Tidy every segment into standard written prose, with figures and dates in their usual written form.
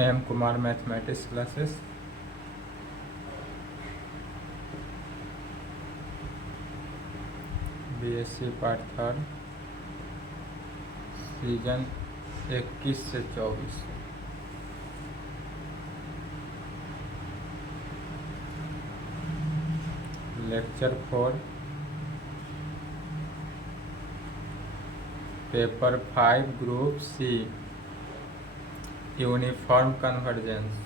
M Kumar mathematics classes. BSc part third, season 21 से 24। Lecture 4, paper 5, group C, uniform convergence.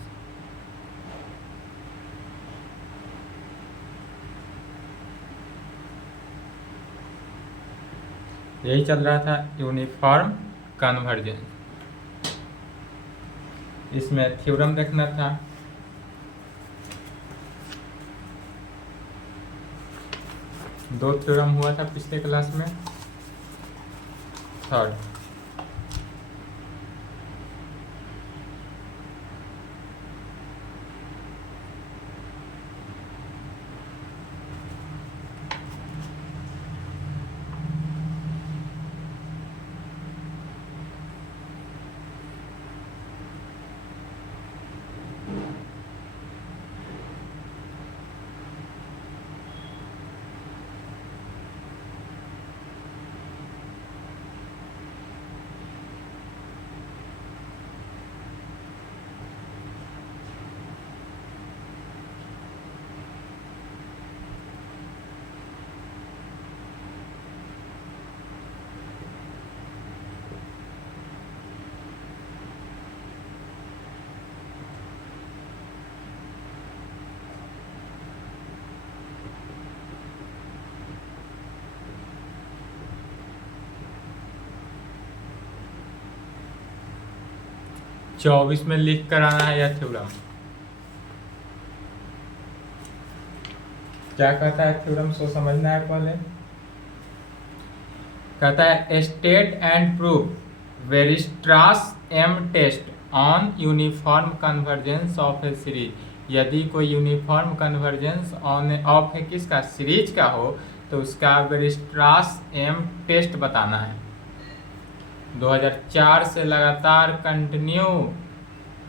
यही चल रहा था, यूनिफॉर्म कन्वर्जेंस। इसमें थ्योरम देखना था। दो थ्योरम हुआ था पिछले क्लास में। थर्ड, चौबीस में लिख कर आना है यह थ्योरम। क्या कहता है थ्योरम, सो समझना है पहले। कहता है state and prove Weierstrass M test on uniform convergence of a series. यदि कोई यूनिफॉर्म कन्वर्जेंस ऑन ऑफ है किसका, सीरीज का हो, तो उसका वेरिस्ट्रास एम टेस्ट बताना है। 2004 से लगातार कंटिन्यू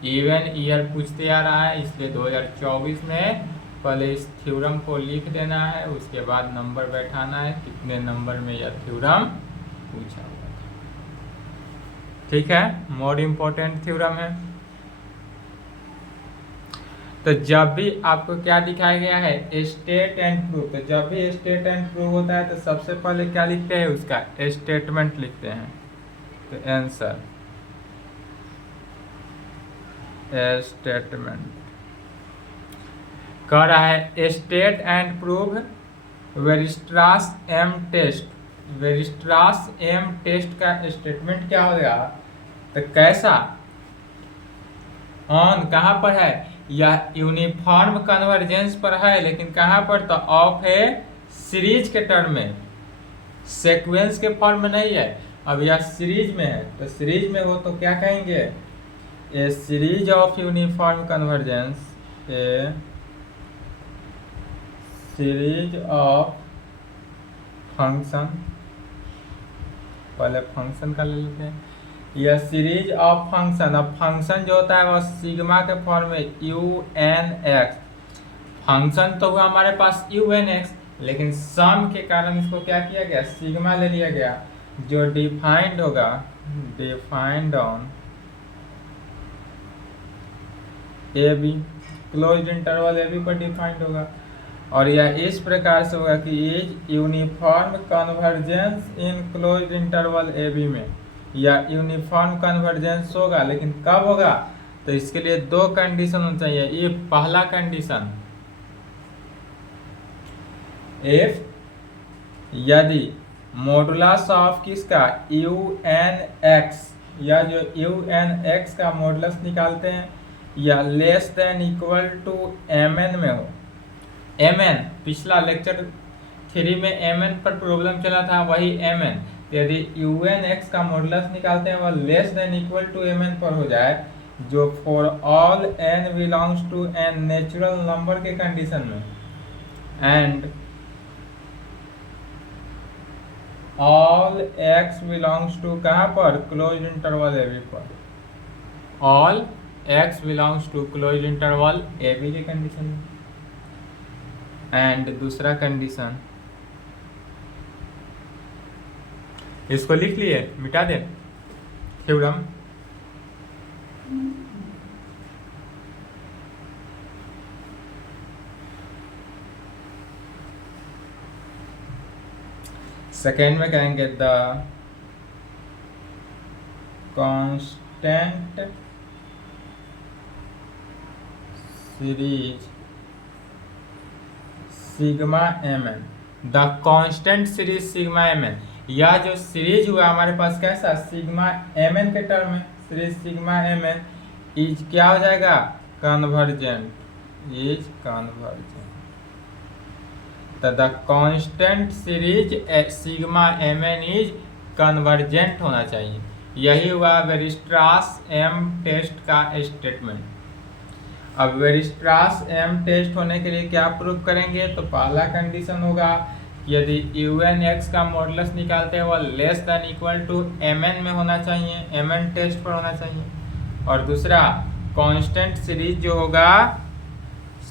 इवन ईयर पूछते आ रहा है, इसलिए 2024 में पहले इस थ्योरम को लिख देना है, उसके बाद नंबर बैठाना है कितने नंबर में यह थ्योरम पूछा हुआ था। ठीक है, मोर इम्पोर्टेंट थ्योरम है। तो जब भी आपको क्या दिखाया गया है, स्टेट एंड प्रूफ, तो जब भी स्टेट एंड प्रूफ होता है तो सबसे पहले क्या लिखते हैं, उसका स्टेटमेंट लिखते हैं। तो आंसर स्टेटमेंट कह रहा है state and prove Weierstrass M test. Weierstrass M test का स्टेटमेंट क्या होगा, तो कैसा, ऑन कहाँ पर है, यह यूनिफॉर्म कन्वर्जेंस पर है, लेकिन कहाँ पर, तो ऑफ है सीरीज के टर्म में, सीक्वेंस के फॉर्म में नहीं है। अब यह सीरीज में है, तो सीरीज में हो तो क्या कहेंगे, a series of uniform convergence, a series of function, पहले फंक्शन का ले लेते हैं, यह सीरीज ऑफ फंक्शन। अब फंक्शन जो होता है वह सिग्मा के फॉर्म में, यू एन एक्स। फंक्शन तो हुआ हमारे पास यू एन एक्स, लेकिन सम के कारण इसको क्या किया गया, सिग्मा ले लिया गया, जो डिफाइंड होगा, defined on A B, closed interval A B पर डिफाइंड होगा। और यह इस प्रकार से होगा कि is uniform convergence in closed interval A B में, या यूनिफॉर्म कन्वर्जेंस होगा, लेकिन कब होगा, तो इसके लिए दो कंडीशन होना चाहिए। ये पहला कंडीशन, इफ यदि मॉडुलस ऑफ किसका, यू एन एक्स, या जो यू एन एक्स का मॉडुलस निकालते हैं, या less than equal to M N में हो। एम एन, पिछला लेक्चर 3 में एम एन पर प्रॉब्लम चला था, वही एम एन। यदि यू एन एक्स का मॉडुलस निकालते हैं वह less than equal to M N पर हो जाए, जो for all N belongs to N natural number के कंडीशन में, and all x belongs to कहाँ पर, क्लोज इंटरवल ए बी पर, all x belongs to closed interval A B की कंडीशन। एंड दूसरा कंडीशन, इसको लिख लिए, मिटा दे थ्योरम। सेकेंड में कहेंगे the constant series sigma M N, the constant series sigma M N, यह जो सीरीज हुआ हमारे पास कैसा सिग्मा एम एन के टर्म में, series sigma M N is क्या हो जाएगा कन्वर्जेंट, इज कन्वर्जेंट। तो the constant series sigma M N is convergent होना चाहिए। यही हुआ वेरिस्ट्रास एम टेस्ट का स्टेटमेंट। अब वेरिस्ट्रास एम टेस्ट होने के लिए क्या प्रूफ करेंगे, तो पहला कंडीशन होगा कि यदि यू एन एक्स का मॉडुलस निकालते हैं वह less than equal to M N में होना चाहिए, एम एन टेस्ट पर होना चाहिए। और दूसरा कांस्टेंट सीरीज जो होगा,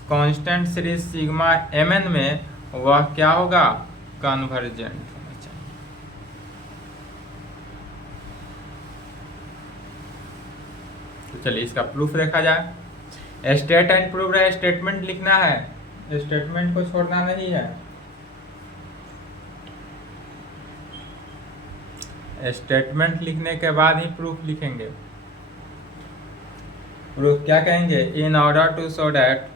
constant series sigma M N में वह क्या होगा कन्वर्जेंट होना चाहिए। तो चलिए इसका प्रूफ देखा जाए। स्टेट एंड प्रूफ है, स्टेटमेंट लिखना है, स्टेटमेंट को छोड़ना नहीं है। स्टेटमेंट लिखने के बाद ही प्रूफ लिखेंगे। प्रूफ क्या कहेंगे, in order to show that,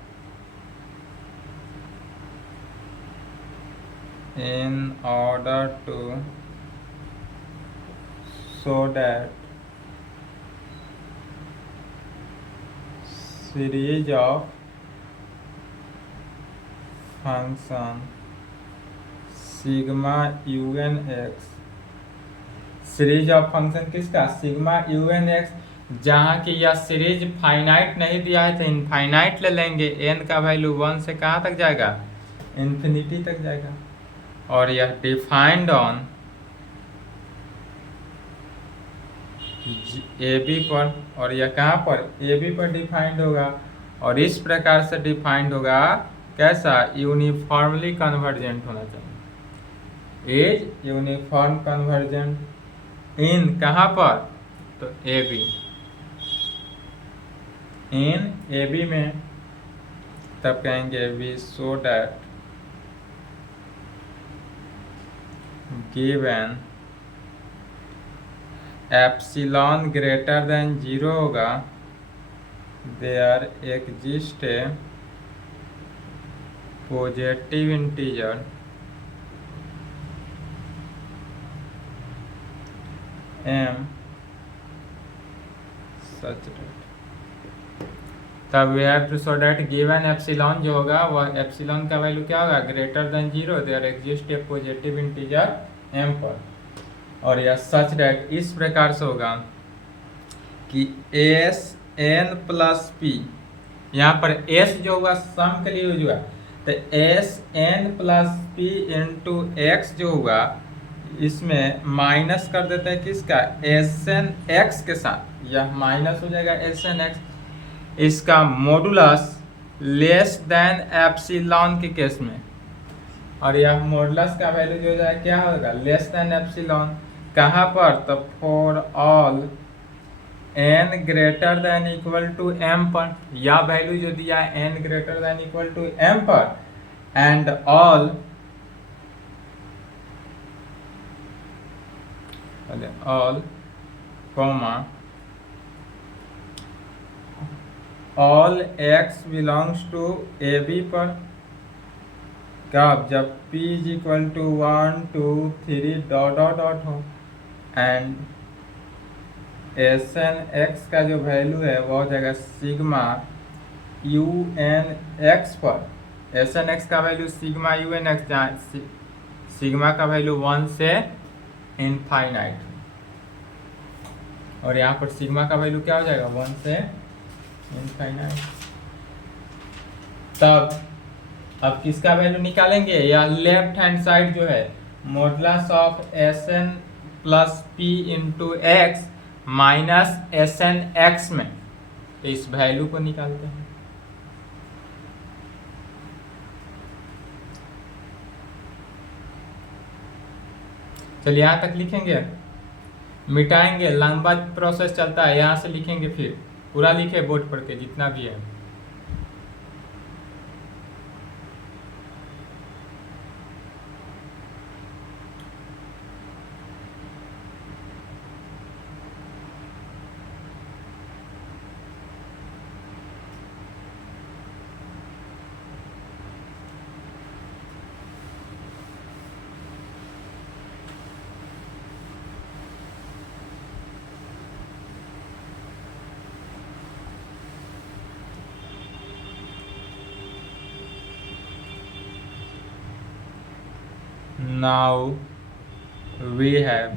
in order to show that series of function sigma un x, series of function किसका सिग्मा यू एन एक्स, जहाँ की यह सीरीज फाइनाइट नहीं दिया है तो इनफाइनाइट ले लेंगे, एन का वैल्यू 1 से कहाँ तक जाएगा इन्फिनिटी तक जाएगा। और यह डिफाइंड ऑन ए बी पर, और यह कहाँ पर ए बी पर डिफाइंड होगा, और इस प्रकार से डिफाइंड होगा कैसा यूनिफॉर्मली कन्वर्जेंट होना चाहिए, इज यूनिफॉर्म कन्वर्जेंट इन कहाँ पर, तो A B, in A B में। तब कहेंगे we show that given epsilon greater than 0 होगा, there exist a positive integer m such that, तब we have to show that given epsilon जो होगा वह एप्सिलॉन का वैल्यू क्या होगा greater than 0, there exist a positive integer m पर। और यह सच दैट इस प्रकार से होगा कि एस एन प्लस पी, यहाँ पर s जो हुआ सम के लिए यूज हुआ, तो S N plus P into X जो हुआ इसमें माइनस कर देते हैं किसका एस एन एक्स के साथ, यह माइनस हो जाएगा एस एन एक्स, इसका मॉडुलस लेस देन एप्सिलॉन के केस में। और यह मॉडुलस का वैल्यू जो है क्या होगा लेस देन एप्सिलॉन, कहाँ पर, तो for all n greater than equal to m पर, यह वैल्यू जो दिया है n greater than equal to m पर, and all comma all x belongs to A B पर, कब, जब p is equal to 1 2 3 dot dot dot हो, एंड एस एन एक्स का जो वैल्यू है वो हो जाएगा सिग्मा यू एन एक्स पर, एस एन एक्स का value sigma U N x, जहाँ सिग्मा का वैल्यू 1 से इनफाइनाइट, और यहाँ पर सिग्मा का वैल्यू क्या हो जाएगा 1 से इनफाइनाइट। तब अब किसका वैल्यू निकालेंगे, या लेफ्ट हैंड साइड जो है modulus of S N plus P into x minus S N X में, तो इस वैल्यू को निकालते हैं। चलिए यहाँ तक लिखेंगे, मिटाएंगे, लंबा प्रोसेस चलता है, यहाँ से लिखेंगे, फिर पूरा लिखे बोर्ड पर के जितना भी है। Now we have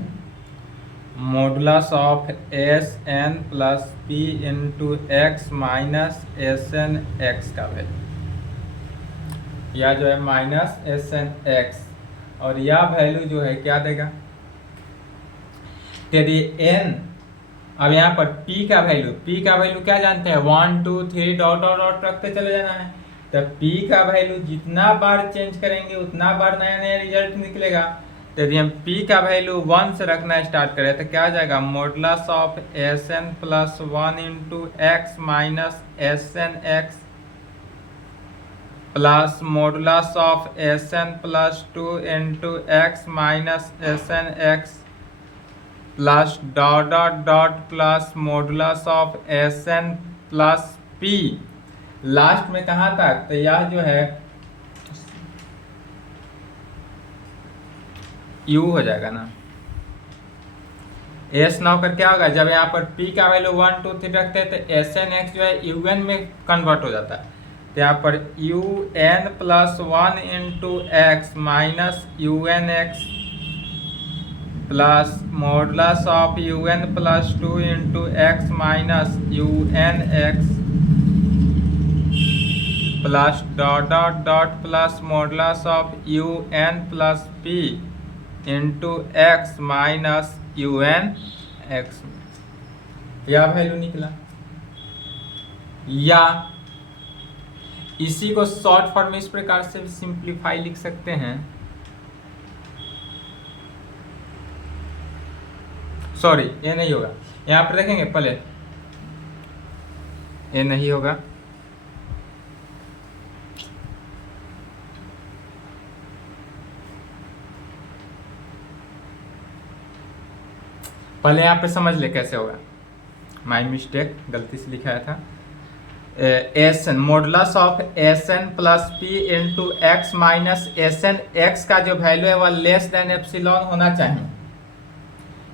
modulus of Sn plus p into x minus Sn x का वैल्यू, या जो है माइनस Sn x, और यह वैल्यू जो है क्या देगा, यदि n, अब यहाँ पर p का वैल्यू क्या जानते हैं, 1 2 3 डॉट डॉट डॉट रखते चले जाना है। तो p का वैल्यू जितना बार चेंज करेंगे उतना बार नया नया रिजल्ट निकलेगा। तो यदि हम p का वैल्यू 1 से रखना स्टार्ट करें तो क्या आ जाएगा, modulus of Sn plus 1 into x minus Sn x plus modulus of Sn plus 2 into x minus Sn x plus dot dot dot plus modulus of Sn plus p, last में कहाँ तक, तो यह जो है u हो जाएगा ना। s नाउ कर क्या होगा, जब यहाँ पर p का वैल्यू 1 2 3 रखते हैं तो Sn x जो है un में कन्वर्ट हो जाता है। तो यहाँ पर un plus 1 into x minus un x plus modulus of un plus 2 into x minus un x plus dot dot dot plus modulus of un plus p into x minus un x, यह value निकला। या इसी को short form में इस प्रकार से simplify लिख सकते हैं, सॉरी ये नहीं होगा, यहाँ पर देखेंगे पहले ये नहीं होगा, पहले यहाँ पे समझ ले कैसे होगा, माय मिस्टेक, गलती से लिखाया था। Sn modulus of Sn plus p into x minus Sn x का जो वैल्यू है वह लेस देन एप्सिलॉन होना चाहिए।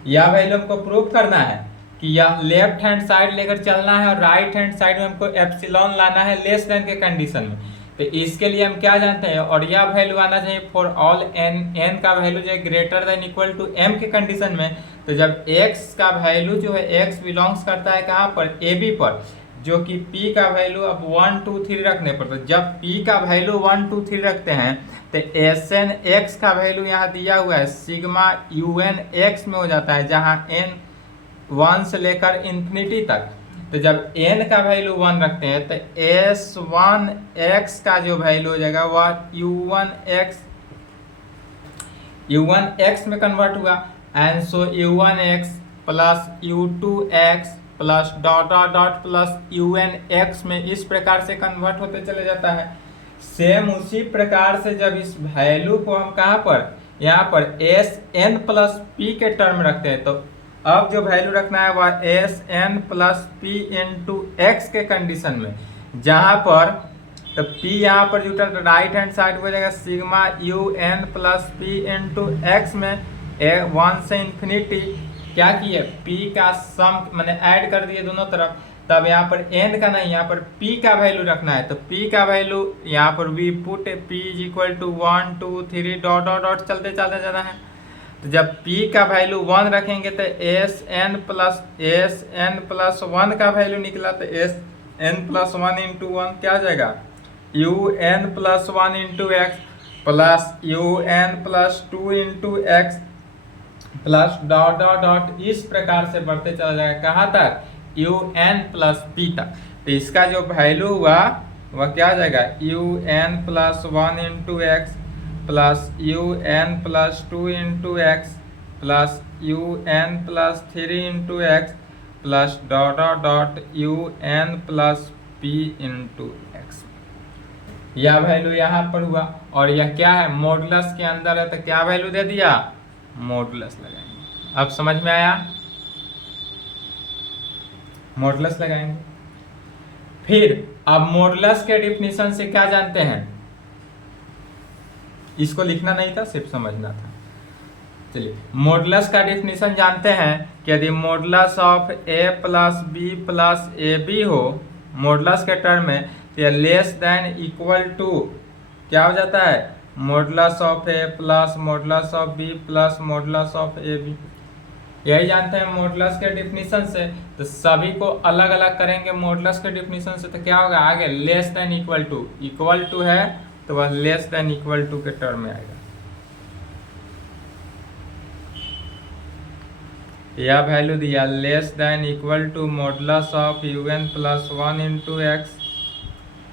यह वैल्यू हमको प्रूव करना है कि यह लेफ्ट हैंड साइड लेकर चलना है और राइट हैंड साइड में हमको एप्सिलॉन लाना है लेस देन के कंडीशन में। तो इसके लिए हम क्या जानते हैं, और यह वैल्यू आना चाहिए फॉर ऑल n का वैल्यू जो है greater than equal to m के कंडीशन में। तो जब x का वैल्यू जो है x बिलोंग्स करता है कहाँ पर, AB पर, जो कि p का वैल्यू अब 1 2 3 रखने पर, तो जब p का वैल्यू 1 2 3 रखते हैं तो Sn x का वैल्यू यहाँ दिया हुआ है सिग्मा un x में हो जाता है, जहाँ n 1 से लेकर इन्फिनिटी तक। तो जब n का वैल्यू 1 रखते हैं तो S1x का जो वैल्यू हो जाएगा वह u1x में कन्वर्ट हुआ, and so u1x plus u2x plus dot dot dot plus un(x) में इस प्रकार से कन्वर्ट होते चले जाता है। सेम उसी प्रकार से जब इस वैल्यू को हम कहाँ पर, यहाँ पर Sn प्लस p के टर्म रखते हैं, तो अब जो वैल्यू रखना है वह Sn plus p into x के कंडीशन में, जहाँ पर तो p यहाँ पर जुटा तो राइट हैंड साइड हो जाएगा sigma un plus p into x में 1 से इन्फिनिटी क्या किए, p का सम मैंने ऐड कर दिए दोनों तरफ। तब यहाँ पर n का नहीं, यहाँ पर p का वैल्यू रखना है, तो p का वैल्यू यहाँ पर we put p is equal to 1 2 3 dot dot dot चलते चलते जाना है। तो जब p का वैल्यू 1 रखेंगे तो Sn प्लस 1 का वैल्यू निकला, तो Sn प्लस 1 इंटू 1 क्या आ जाएगा, un plus 1 into x plus un plus 2 into x plus dot dot dot इस प्रकार से बढ़ते चला जाएगा कहाँ तक, यू एन प्लस पी तक। तो इसका जो वैल्यू हुआ वह क्या आ जाएगा, U N plus 1 into x plus U N plus 2 into x plus U N plus 3 into x plus dot dot dot you N plus P into X. यह वैल्यू यहाँ पर हुआ और यह क्या है, मॉडुलस के अंदर है, तो क्या वैल्यू दे दिया, मॉडुलस लगाएंगे। अब समझ में आया, मॉडुलस लगाएंगे। फिर अब मॉडुलस के डिफिनीशन से क्या जानते हैं, इसको लिखना नहीं था, सिर्फ समझना था। चलिए, मॉडुलस का डिफिनीशन जानते हैं कि यदि modulus of A plus B plus A B हो मॉडुलस के टर्म में, तो लेस देन इक्वल टू क्या हो जाता है, modulus of A plus modulus of B plus modulus of A B. यही जानते हैं मॉडुलस के डिफिनीशन से। तो सभी को अलग अलग करेंगे मॉडुलस के डिफिनीशन से, तो क्या होगा आगे, लेस देन इक्वल टू है तो वह लेस देन इक्वल टू के टर्म में आएगा। यह वैल्यू दिया less than equal to modulus of u N plus 1 into x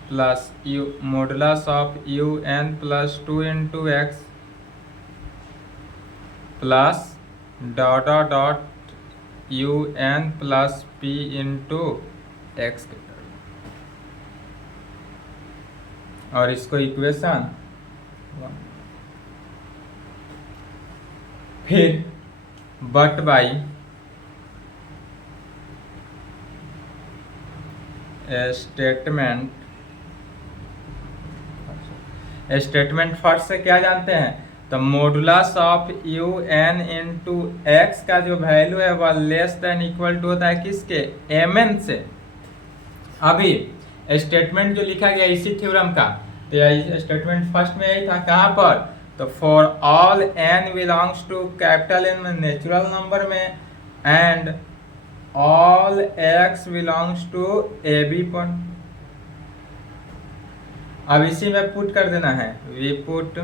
plus u modulus of u N plus 2 into x plus dot dot dot you N plus P into x के term, और इसको equation 1। फिर but by statement first से क्या जानते हैं, तो modulus of u n into x का जो वैल्यू है वह लेस देन इक्वल टू होता है किसके, एम एन से। अभी स्टेटमेंट जो लिखा गया इसी थ्योरम का, तो स्टेटमेंट फर्स्ट में यही था, कहाँ पर, तो for all N belongs to capital N में नेचुरल नंबर में and all x belongs to A b point. अब इसी में पुट कर देना है, we put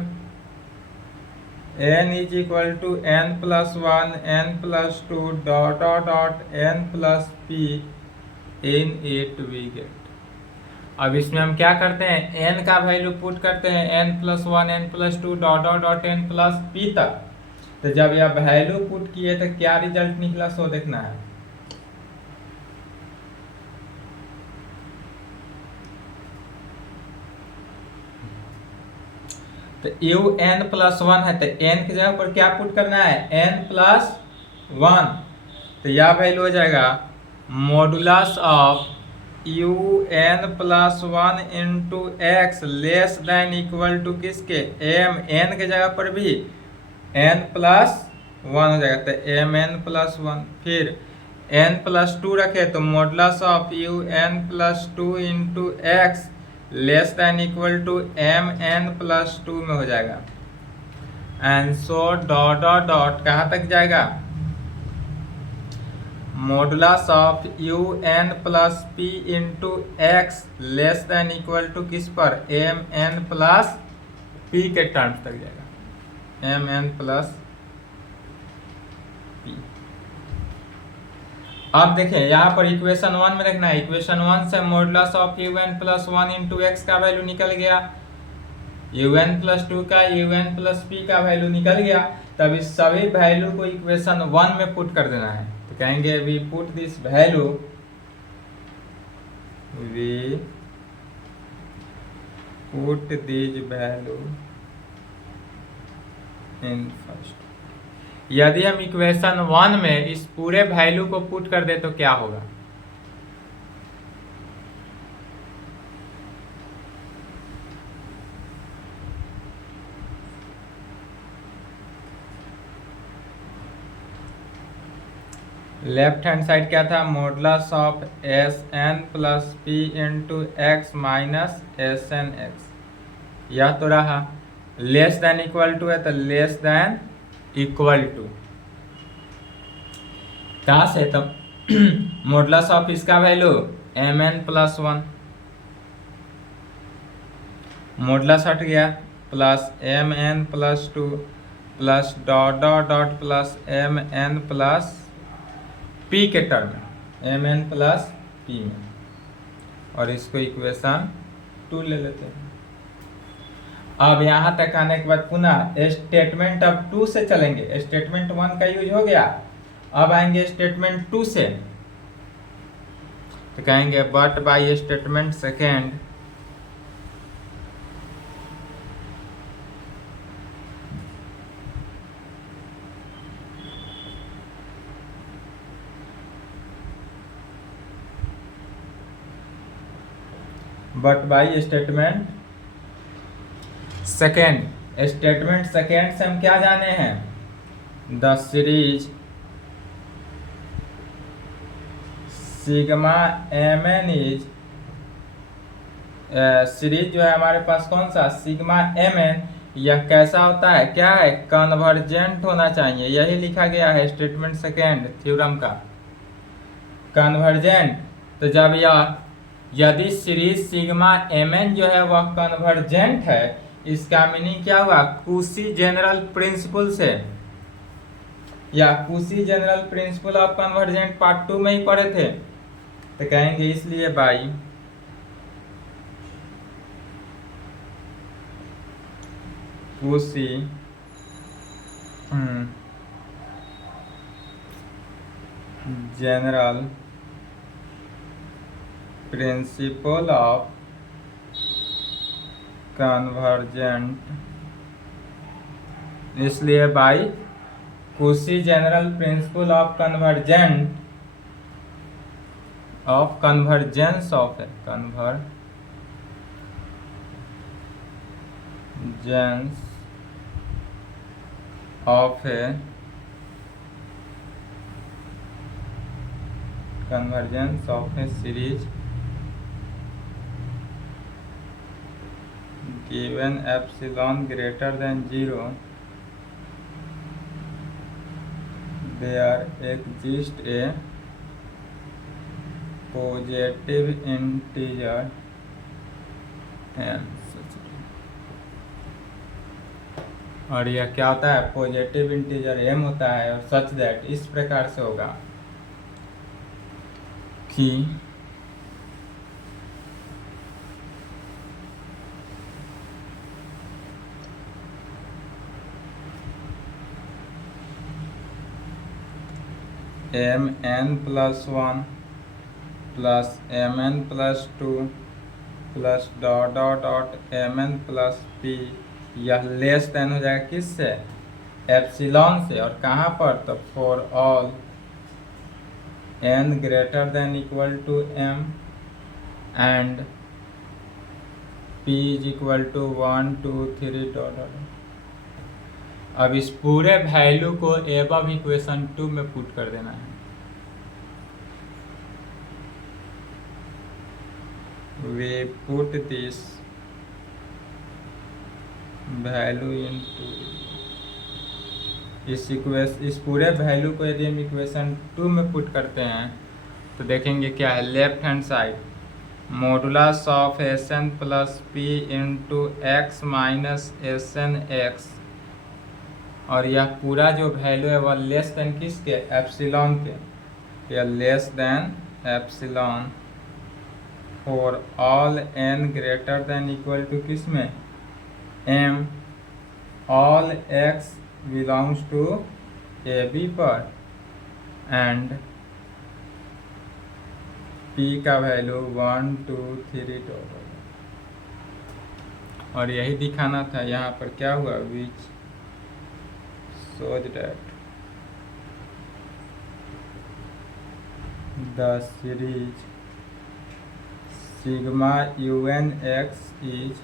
n is equal to n plus 1 n plus 2 dot dot dot n plus p in it we get. अब इसमें हम क्या करते हैं, n का वैल्यू पुट करते हैं n plus 1 n plus 2 dot dot dot n plus p तक। तो जब यह वैल्यू पुट किए तो क्या रिजल्ट निकला सो देखना है। तो यू एन प्लस 1 है, तो n की जगह पर क्या पुट करना है, n प्लस 1। तो यह वैल्यू हो जाएगा modulus of u N plus 1 into x less than equal to किसके, एम एन के जगह पर भी n प्लस 1 हो जाएगा, तो एम एन प्लस 1। फिर n प्लस 2 रखे तो modulus of u N plus 2 into x less than equal to M n plus 2 में हो जाएगा। And so dot dot dot कहाँ तक जाएगा, modulus of u N plus P into x less than equal to किस पर, m n plus p के terms तक जाएगा, एम एन प्लस पी। अब देखें यहाँ पर इक्वेशन 1 में देखना है, इक्वेशन 1 से modulus of u N plus 1 into x का वैल्यू निकल गया, यू एन प्लस 2 का यू एन प्लस पी का वैल्यू निकल गया। तब इस सभी वैल्यू को इक्वेशन 1 में पुट कर देना है। तो कहेंगे we put this value, we put this value in first. यदि हम इक्वेशन 1 में इस पूरे वैल्यू को पुट कर दे तो क्या होगा, लेफ्ट हैंड साइड क्या था, modulus of S N plus P into x minus S N x. यह तो रहा, लेस देन इक्वल टू है तो लेस देन इक्वल टू कहाँ से, तब मॉडुलस ऑफ इसका value m n plus 1, modulus हट गया, plus m n plus 2 plus dot dot dot plus m n plus p के टर्म में, mn प्लस p में, और इसको इक्वेशन 2 ले लेते हैं। अब यहाँ तक आने के बाद पुनः स्टेटमेंट अब 2 से चलेंगे। स्टेटमेंट 1 का यूज हो गया, अब आएंगे स्टेटमेंट 2 से, तो कहेंगे but by statement second statement second से हम क्या जाने हैं, the series sigma M N is, series जो है हमारे पास कौन सा, सिग्मा एम एन, यह कैसा होता है, क्या है, कन्वर्जेंट होना चाहिए। यही लिखा गया है स्टेटमेंट सेकेंड थ्योरम का, कन्वर्जेंट। तो जब यह यदि सीरीज सिग्मा एम एन जो है वह कन्वर्जेंट है, इसका मीनिंग क्या हुआ, कुशी जनरल प्रिंसिपल से, या कुशी general principle of convergent part 2 में ही पढ़े थे, तो कहेंगे इसलिए बाई कुशी जनरल प्रिंसिपल ऑफ कन्वर्जेंट, इसलिए बाई कुशी general principle of convergent of convergence of convergence of A convergence of a series given epsilon greater than 0 there exists a positive integer n, और यह क्या होता है, पॉजिटिव इंटीजर m होता है, और सच दैट इस प्रकार से होगा कि mn plus 1 plus mn plus 2 plus dot dot dot mn plus p, यह लेस देन हो जाएगा किससे, एप्सिलॉन से, और कहाँ पर, तो for all n greater than equal to m and p is equal to 1 2 3 dot dot. अब इस पूरे वैल्यू को एबव इक्वेशन 2 में पुट कर देना है। we put this value into इस पूरे वैल्यू को यदि हम इक्वेशन 2 में पुट करते हैं तो देखेंगे क्या है, left hand side modulus of S N plus P into x minus S N x, और यह पूरा जो वैल्यू है वह लेस देन किसके, एप्सिलॉन के, या less than epsilon for all n greater than equal to किस में, m, all x belongs to AB पर, एंड P का वैल्यू 1 2 3 टोटल, और यही दिखाना था। यहाँ पर क्या हुआ, which shows that the series sigma unx is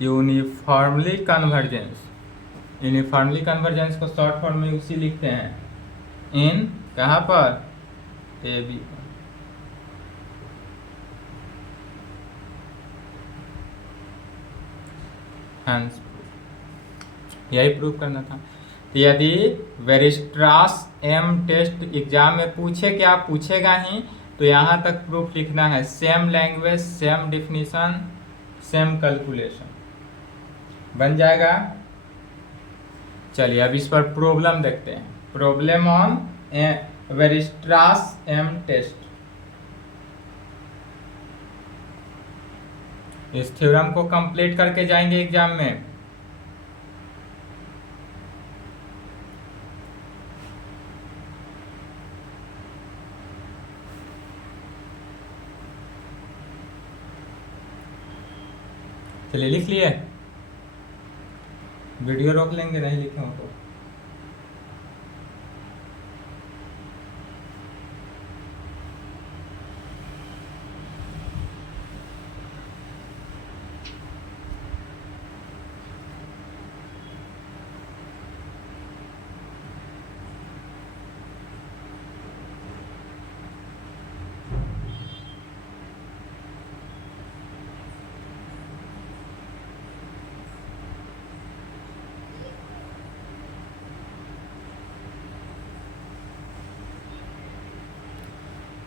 uniformly convergent। Uniformly convergence को शॉर्ट फॉर्म में उसी लिखते हैं, इन कहाँ पर, ए बी पर। हैंस यही प्रूव करना था। तो यदि वेरिस्ट्रास एम टेस्ट एग्जाम में पूछे, क्या पूछेगा ही, तो यहाँ तक प्रूफ लिखना है, same language same definition same calculation, बन जाएगा। चलिए अब इस पर प्रॉब्लम देखते हैं। Problem on Weierstrass M test. इस थ्योरम को कंप्लीट करके जाएंगे एग्जाम में। चलिए लिख लिए, वीडियो रोक लेंगे नहीं लिखे हो तो।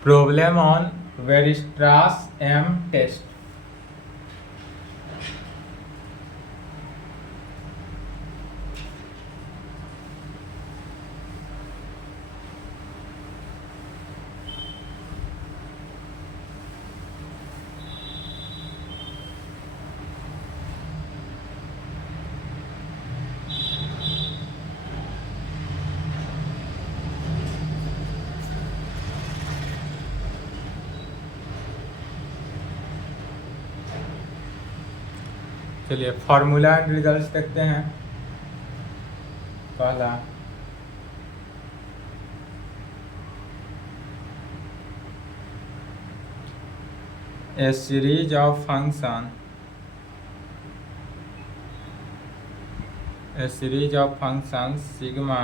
Problem on Weierstrass M test. चलिए फॉर्मूला एंड रिजल्ट्स देखते हैं। पहला a series of function, a series of functions sigma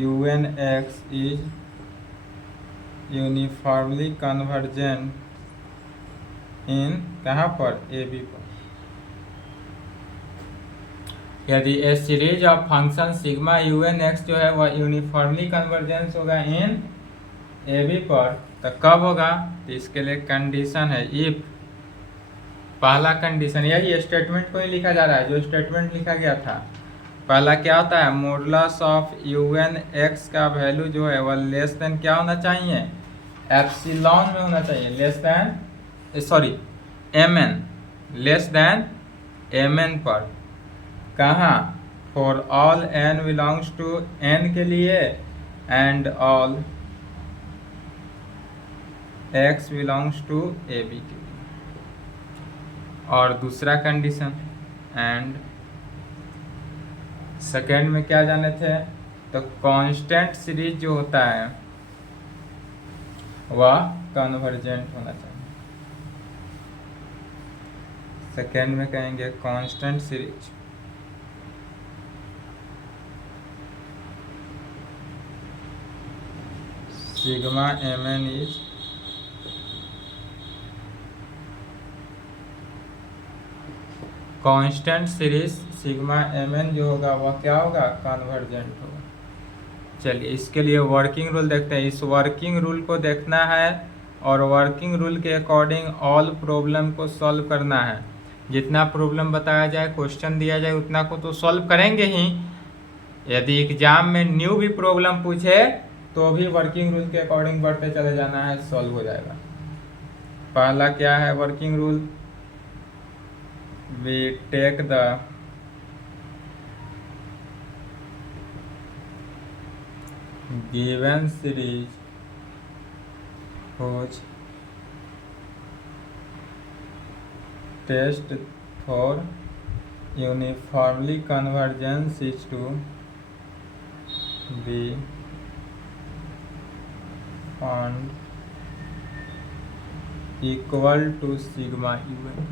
un x is uniformly convergent in कहाँ पर ए बी पर। यदि a series of function sigma U N X जो है वह यूनिफॉर्मली कन्वर्जेंस होगा इन ए बी पर, तो कब होगा? तो इसके लिए कंडीशन है इफ, पहला कंडीशन यही स्टेटमेंट को ही लिखा जा रहा है जो स्टेटमेंट लिखा गया था। पहला क्या होता है, modulus of u N x का वैल्यू जो है वह लेस देन क्या होना चाहिए, एप्सिलॉन में होना चाहिए, less than sorry m n, less than m N पर। कहाँ? For all N belongs to n के लिए and all x belongs to A b के लिए। और दूसरा कंडीशन एंड सेकेंड में क्या जाने थे, तो कांस्टेंट सीरीज जो होता है वह कन्वर्जेंट होना चाहिए। सेकेंड में कहेंगे constant series sigma M N is constant series sigma M n जो होगा वह क्या होगा, कन्वर्जेंट होगा। चलिए इसके लिए वर्किंग रूल देखते हैं। इस वर्किंग रूल को देखना है और वर्किंग रूल के अकॉर्डिंग ऑल प्रॉब्लम को सॉल्व करना है। जितना प्रॉब्लम बताया जाए, क्वेश्चन दिया जाए, उतना को तो सॉल्व करेंगे ही। यदि एग्जाम में न्यू भी प्रॉब्लम पूछे तो भी वर्किंग रूल के अकॉर्डिंग बढ़ते चले जाना है, सॉल्व हो जाएगा। पहला क्या है working rule, we take the given series whose test for uniformly convergence is to be found equal to sigma un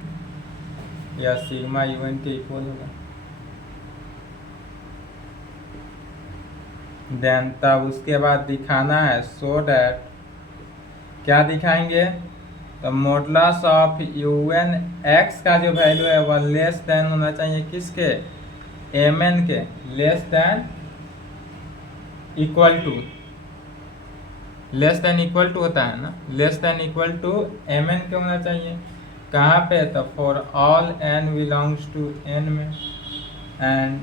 या सिग्मा यूएन के इक्वल होगा। देन तब उसके बाद दिखाना है सो डैट, क्या दिखाएंगे, तो मॉडुलस ऑफ यूएन एक्स का जो वैल्यू है वह लेस देन होना चाहिए किसके, एम एन के, less than equal to, less than equal to होता है ना, less than equal to M N के होना चाहिए। कहाँ पे, तो for all N belongs to N में and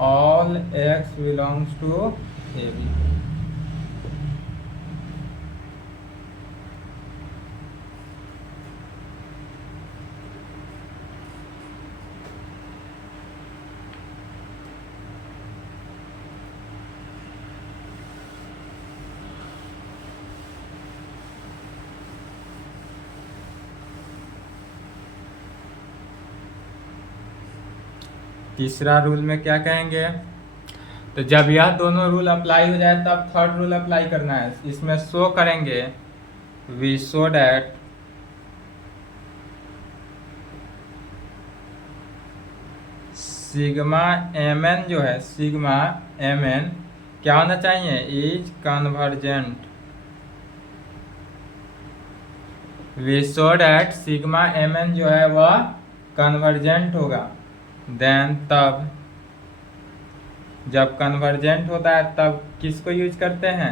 all x belongs to A B. तीसरा रूल में क्या कहेंगे, तो जब यह दोनों रूल अप्लाई हो जाए तब थर्ड रूल अप्लाई करना है। इसमें शो करेंगे, we show that sigma M n जो है, सिग्मा एम एन क्या होना चाहिए, is convergent. We show that sigma M n जो है वह कन्वर्जेंट होगा। देन तब जब कन्वर्जेंट होता है तब किसको यूज करते हैं,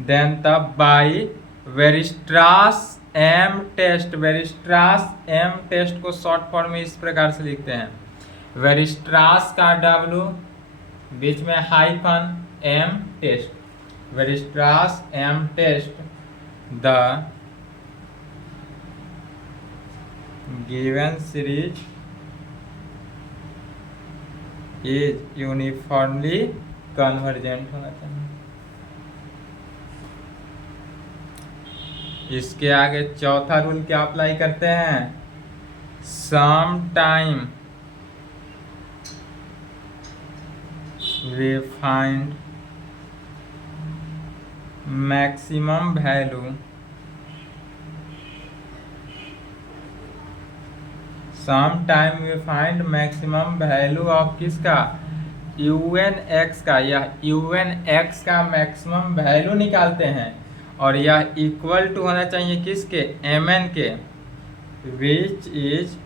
देन तब by Weierstrass M test. Weierstrass M test को शॉर्ट फॉर्म में इस प्रकार से लिखते हैं, वेरिस्ट्रास का W बीच में hyphen M test. Weierstrass M test the given series is uniformly convergent होना चाहिए। इसके आगे चौथा रूल क्या अप्लाई करते हैं, some time we find maximum value some time we find maximum value of किसका, यू एन एक्स का। यह यू एन एक्स का मैक्सिमम वैल्यू निकालते हैं और यह इक्वल टू होना चाहिए किसके, एम एन के, which is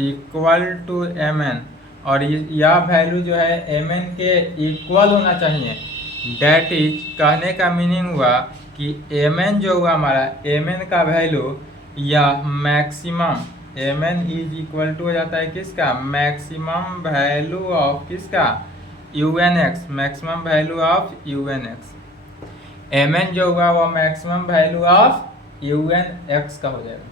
equal to M n. और यह वैल्यू जो है एम एन के इक्वल होना चाहिए। डैट इज कहने का मीनिंग हुआ कि एम एन जो हुआ हमारा, एम एन का वैल्यू या maximum, m N is equal to हो जाता है किसका, मैक्सिमम वैल्यू ऑफ किसका, you N x. Maximum value of u N x, m n जो हुआ वो maximum value of u N x का हो जाएगा।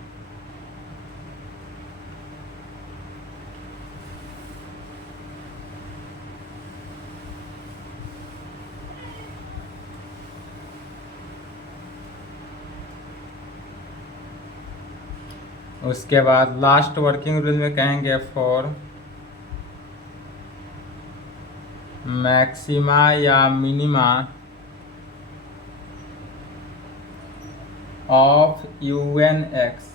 उसके बाद लास्ट वर्किंग रूल में कहेंगे फॉर मैक्सिमा या minima of u N x.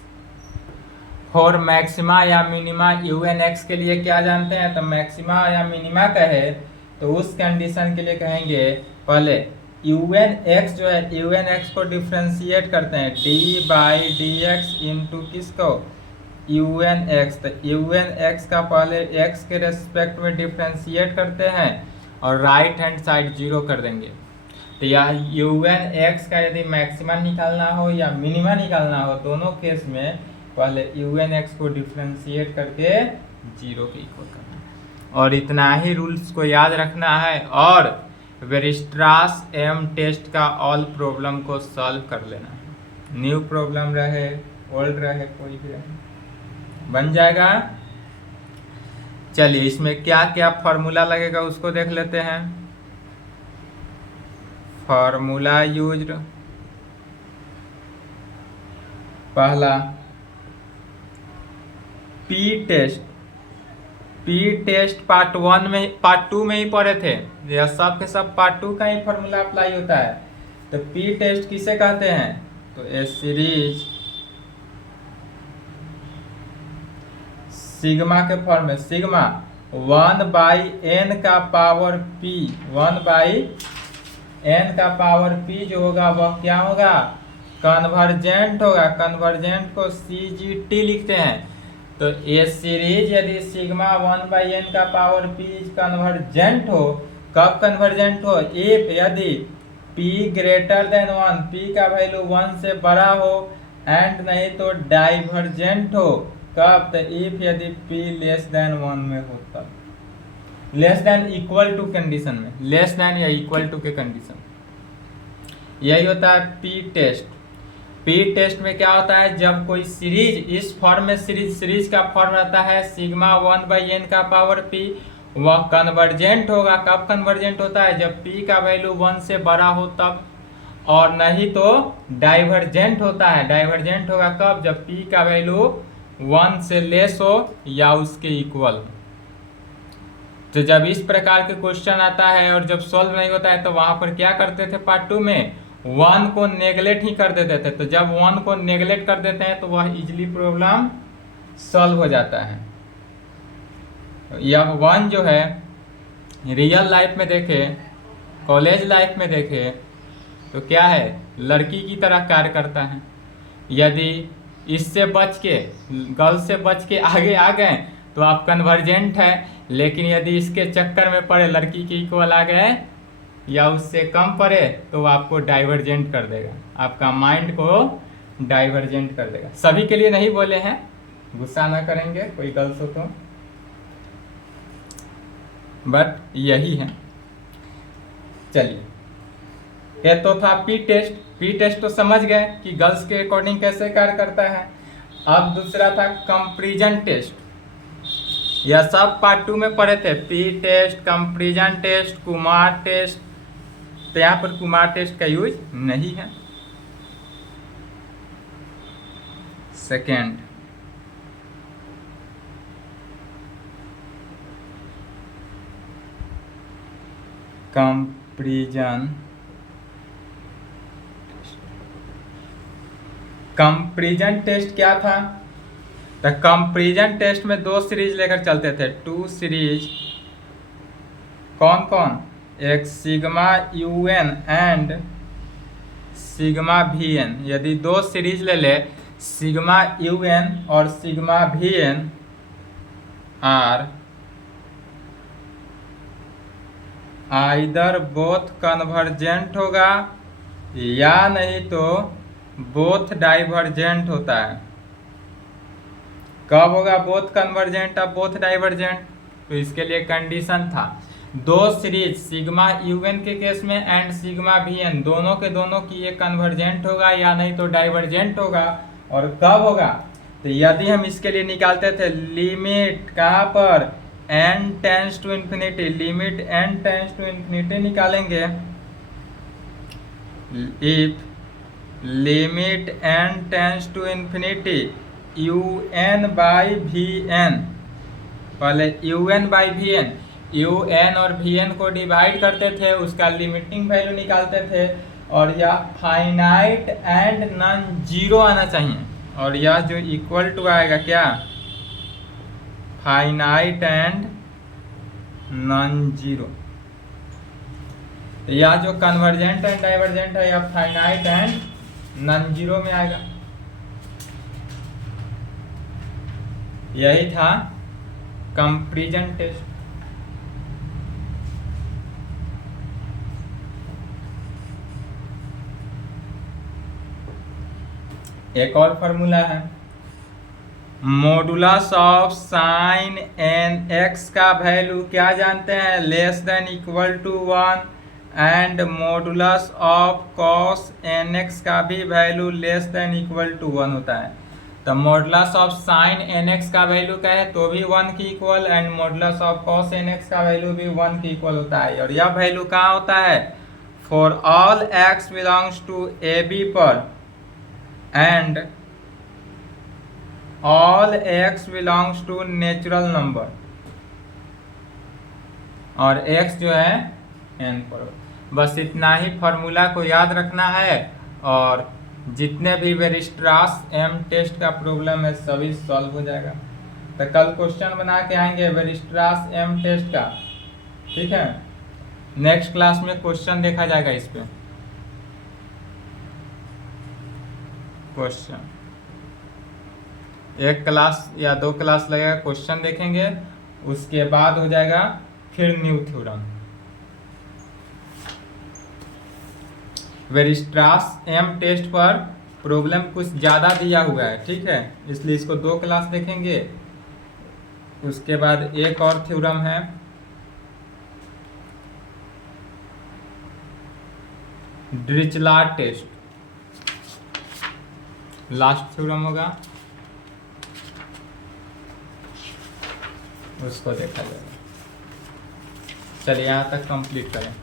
For maxima या मिनिमा यू एन एक्स के लिए क्या जानते हैं, तो मैक्सिमा या मिनिमा कहे तो उस कंडीशन के लिए कहेंगे पहले यू एन एक्स जो है, यू एन एक्स को डिफ्रेंशिएट करते हैं D by D x into किसको, यू एन एक्स। तो यू एन एक्स का पहले एक्स के रेस्पेक्ट में डिफ्रेंशिएट करते हैं और राइट हैंड साइड जीरो कर देंगे। तो यह यू एन एक्स का यदि मैक्सिमा निकालना हो या मिनिमा निकालना हो, दोनों केस में पहले यू एन एक्स को डिफ्रेंशिएट करके जीरो के इक्वल करना है। और इतना ही रूल्स को याद रखना है और वेरिस्ट्रास एम टेस्ट का ऑल प्रॉब्लम को सॉल्व कर लेना है। न्यू प्रॉब्लम रहे, ओल्ड रहे, कोई भी रहे, बन जाएगा। चलिए इसमें क्या क्या फॉर्मूला लगेगा उसको देख लेते हैं। फॉर्मूला यूज्ड, पहला p test. P test part 1 में, पार्ट 2 में ही पढ़े थे, यह सब के सब पार्ट 2 का ही फॉर्मूला अप्लाई होता है। तो पी टेस्ट किसे कहते हैं, तो ए सीरीज सिग्मा के फॉर्म में, सिग्मा 1 बाई एन का पावर पी, 1 बाई एन का पावर पी जो होगा वह क्या होगा, कन्वर्जेंट होगा। कन्वर्जेंट को CGT लिखते हैं। तो ये सीरीज यदि सिग्मा 1 बाई एन का पावर पी कन्वर्जेंट हो, कब कन्वर्जेंट हो, इफ यदि p ग्रेटर देन 1, p का वैल्यू 1 से बड़ा हो, एंड नहीं तो डाइवर्जेंट हो, कब, तो इफ यदि p लेस देन 1 में हो तब। Less than equal to condition में, लेस देन या इक्वल टू के कंडीशन, यही होता है पी टेस्ट। पी टेस्ट में क्या होता है, जब कोई सीरीज इस फॉर्म में, सीरीज का फॉर्म रहता है सिग्मा 1/n का पावर p, वह कन्वर्जेंट होगा। कब कन्वर्जेंट होता है, जब p का वैल्यू 1 से बड़ा हो तब, और नहीं तो डाइवर्जेंट होता है। डाइवर्जेंट होगा कब, जब p का वैल्यू 1 से लेस हो या उसके इक्वल हो। तो जब इस प्रकार के क्वेश्चन आता है और जब सॉल्व नहीं होता है तो वहां पर क्या करते थे, पार्ट 2 में 1 को नेगलेक्ट ही कर देते थे। तो जब 1 को नेगलेक्ट कर देते हैं तो वह इजीली प्रॉब्लम सॉल्व हो जाता है। यह 1 जो है रियल लाइफ में देखे, कॉलेज लाइफ में देखे तो क्या है, लड़की की तरह कार्य करता है। यदि इससे बच के, गर्ल्स से बच के आगे आ गए तो आप कन्वर्जेंट है, लेकिन यदि इसके चक्कर में पड़े, लड़की के इक्वल आ गए या उससे कम पड़े तो आपको डाइवर्जेंट कर देगा, आपका माइंड को डाइवर्जेंट कर देगा। सभी के लिए नहीं बोले हैं, गुस्सा ना करेंगे कोई गर्ल्स हो तो, बट यही है। चलिए, ये तो था पी टेस्ट। पी टेस्ट तो समझ गए कि गर्ल्स के अकॉर्डिंग कैसे कार्य करता है। अब दूसरा था कंपैरिजन टेस्ट। यह सब पार्ट 2 में पढ़े थे, p test, comparison test, Kummer test. तो यहाँ पर कुमार टेस्ट का यूज नहीं है। Second, comparison. कंपैरिजन टेस्ट क्या था, तो कंपैरिजन टेस्ट में 2 सीरीज लेकर चलते थे, 2 सीरीज। कौन कौन, एक sigma UN and sigma VN। यदि 2 सीरीज ले ले, सिग्मा UN और sigma VN are either both convergent होगा या नहीं तो बोथ डाइवर्जेंट होता है। कब होगा बोथ कन्वर्जेंट और बोथ डाइवर्जेंट, तो इसके लिए कंडीशन था 2 सीरीज, सिग्मा UN के केस में एंड सिग्मा VN, दोनों के दोनों की ये कन्वर्जेंट होगा या नहीं तो डाइवर्जेंट होगा। और कब होगा, तो यदि हम इसके लिए निकालते थे लिमिट कहाँ पर, n tends to infinity, limit n tends to infinity निकालेंगे। If limit n tends to infinity UN/VN, पहले UN/VN, UN और VN को डिवाइड करते थे, उसका लिमिटिंग वैल्यू निकालते थे, और यह फाइनाइट एंड नॉन जीरो आना चाहिए। और यह जो इक्वल टू आएगा क्या, फाइनाइट एंड नॉन जीरो। यह जो कन्वर्जेंट एंड डाइवर्जेंट है, यह फाइनाइट एंड नॉन जीरो में आएगा। यही था कंपैरिजन टेस्ट। एक और फॉर्मूला है, मॉडुलस ऑफ साइन nx का वैल्यू क्या जानते हैं, less than equal to 1, and modulus of cos nx का भी value less than equal to 1 होता है। तो मॉडुलस ऑफ साइन nx का वैल्यू क्या है, तो भी 1 की equal, and modulus of cos nx का वैल्यू भी 1 की इक्वल होता है। और यह वैल्यू कहाँ होता है, for all x belongs to AB पर and all x belongs to natural number, और x जो है n पर। बस इतना ही फॉर्मूला को याद रखना है, और जितने भी वेरिस्ट्रास M टेस्ट का प्रॉब्लम है सभी सॉल्व हो जाएगा। तो कल क्वेश्चन बना के आएंगे वेरिस्ट्रास M टेस्ट का, ठीक है। नेक्स्ट क्लास में क्वेश्चन देखा जाएगा इस पे। क्वेश्चन 1 क्लास या 2 क्लास लगेगा, क्वेश्चन देखेंगे, उसके बाद हो जाएगा फिर न्यू थ्योरम। वेरिस्ट्रास M टेस्ट पर प्रॉब्लम कुछ ज़्यादा दिया हुआ है, ठीक है, इसलिए इसको 2 क्लास देखेंगे। उसके बाद एक और थ्योरम है डिरिचलेट टेस्ट, लास्ट थ्योरम होगा, उसको देखा जाएगा। चलिए यहाँ तक कंप्लीट करें।